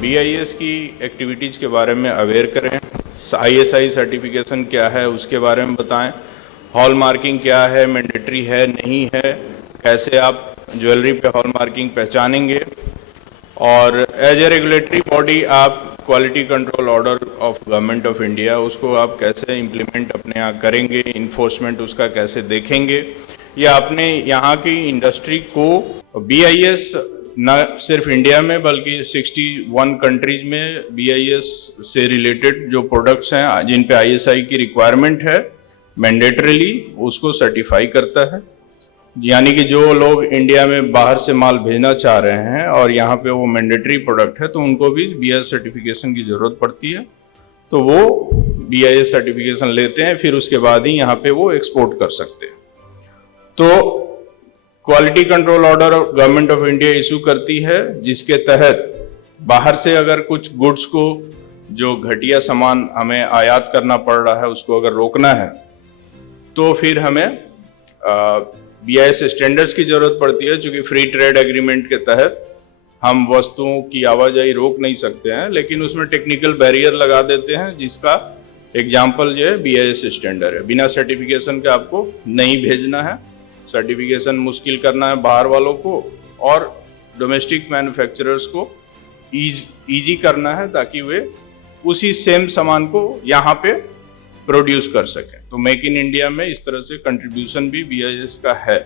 BIS की activities के बारे में अवेयर करें, ISI सर्टिफिकेशन क्या है उसके बारे में बताएं, हॉल मार्किंग क्या है, मैंडेटरी है नहीं है, कैसे आप ज्वेलरी पे हॉल मार्किंग पहचानेंगे, और एज ए रेगुलेटरी बॉडी आप quality control order of government of India उसको आप कैसे इम्प्लीमेंट अपने यहाँ करेंगे, इन्फोर्समेंट उसका कैसे देखेंगे, या अपने यहाँ की इंडस्ट्री को BIS न सिर्फ इंडिया में बल्कि 61 कंट्रीज में BIS से रिलेटेड जो प्रोडक्ट्स हैं जिन पे ISI की रिक्वायरमेंट है मैंडेटरीली उसको सर्टिफाई करता है। यानी कि जो लोग इंडिया में बाहर से माल भेजना चाह रहे हैं और यहाँ पे वो मैंडेटरी प्रोडक्ट है तो उनको भी BIS सर्टिफिकेशन की ज़रूरत पड़ती है, तो वो BIS सर्टिफिकेशन लेते हैं, फिर उसके बाद ही यहाँ पे वो एक्सपोर्ट कर सकते हैं। तो quality control order government of India issue करती है, जिसके तहत बाहर से अगर कुछ गुड्स को जो घटिया सामान हमें आयात करना पड़ रहा है उसको अगर रोकना है तो फिर हमें BIS स्टैंडर्ड्स की जरूरत पड़ती है, चूंकि फ्री ट्रेड एग्रीमेंट के तहत हम वस्तुओं की आवाजाही रोक नहीं सकते हैं, लेकिन उसमें टेक्निकल बैरियर लगा देते हैं, जिसका एग्जाम्पल जो है BIS स्टैंडर्ड है। बिना सर्टिफिकेशन के आपको नहीं भेजना है, सर्टिफिकेशन मुश्किल करना है बाहर वालों को, और डोमेस्टिक मैन्युफैक्चरर्स को ईजी करना है ताकि वे उसी सेम सामान को यहाँ पे प्रोड्यूस कर सकें। तो मेक इन इंडिया में इस तरह से कंट्रीब्यूशन भी BIS का है।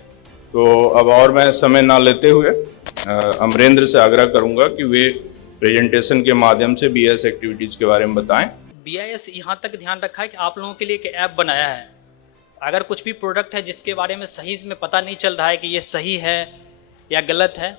तो अब और मैं समय ना लेते हुए अमरेंद्र से आग्रह करूंगा कि वे प्रेजेंटेशन के माध्यम से BIS एक्टिविटीज के बारे में बताएं। BIS यहाँ तक ध्यान रखा है कि आप लोगों के लिए एक ऐप बनाया है। अगर कुछ भी प्रोडक्ट है जिसके बारे में सही में पता नहीं चल रहा है कि ये सही है या गलत है,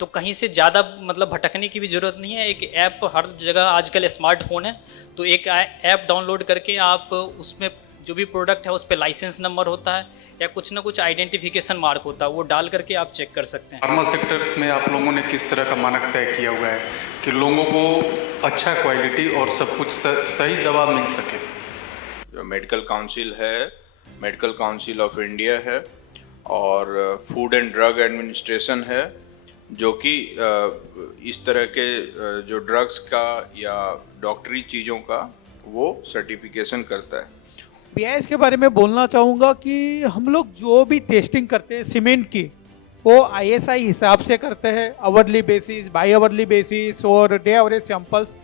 तो कहीं से ज़्यादा मतलब भटकने की भी ज़रूरत नहीं है। एक ऐप हर जगह आजकल स्मार्टफोन है, तो एक ऐप डाउनलोड करके आप उसमें जो भी प्रोडक्ट है उस पर लाइसेंस नंबर होता है या कुछ ना कुछ आइडेंटिफिकेशन मार्क होता है, वो डाल करके आप चेक कर सकते हैं। फार्मा सेक्टर्स में आप लोगों ने किस तरह का मानक तय किया हुआ है कि लोगों को अच्छा क्वालिटी और सब कुछ सही दवा मिल सके? जो मेडिकल काउंसिल है, मेडिकल काउंसिल ऑफ इंडिया है, और फूड एंड ड्रग एडमिनिस्ट्रेशन है, जो कि इस तरह के जो ड्रग्स का या डॉक्टरी चीज़ों का वो सर्टिफिकेशन करता है। BIS के बारे में बोलना चाहूँगा कि हम लोग जो भी टेस्टिंग करते हैं सीमेंट की, वो ISI हिसाब से करते हैं, hourly basis, by hourly basis और डे एवरेज सैंपल्स,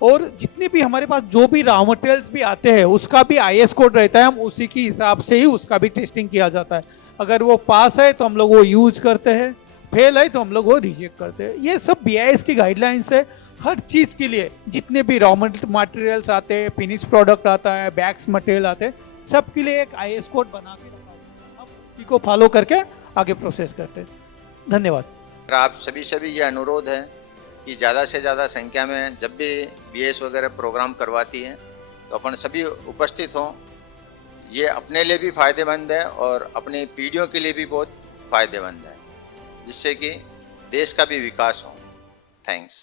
और जितने भी हमारे पास जो भी रॉ मटेरियल्स भी आते हैं उसका भी IS कोड रहता है, हम उसी के हिसाब से ही उसका भी टेस्टिंग किया जाता है। अगर वो पास है तो हम लोग वो यूज करते हैं, फेल है तो हम लोग वो रिजेक्ट करते हैं। ये सब BIS की गाइडलाइंस है हर चीज़ के लिए। जितने भी रॉ मटेरियल्स आते हैं, फिनिश प्रोडक्ट आता है, बैग्स मटेरियल आते हैं, सब के लिए एक IS कोड बना के रखा है, हम उसी को फॉलो करके आगे प्रोसेस करते हैं। धन्यवाद। आप सभी ये अनुरोध है कि ज़्यादा से ज़्यादा संख्या में जब भी BIS वगैरह प्रोग्राम करवाती है तो अपन सभी उपस्थित हों। ये अपने लिए भी फ़ायदेमंद है और अपनी पीढ़ियों के लिए भी बहुत फ़ायदेमंद है, जिससे कि देश का भी विकास हो। थैंक्स।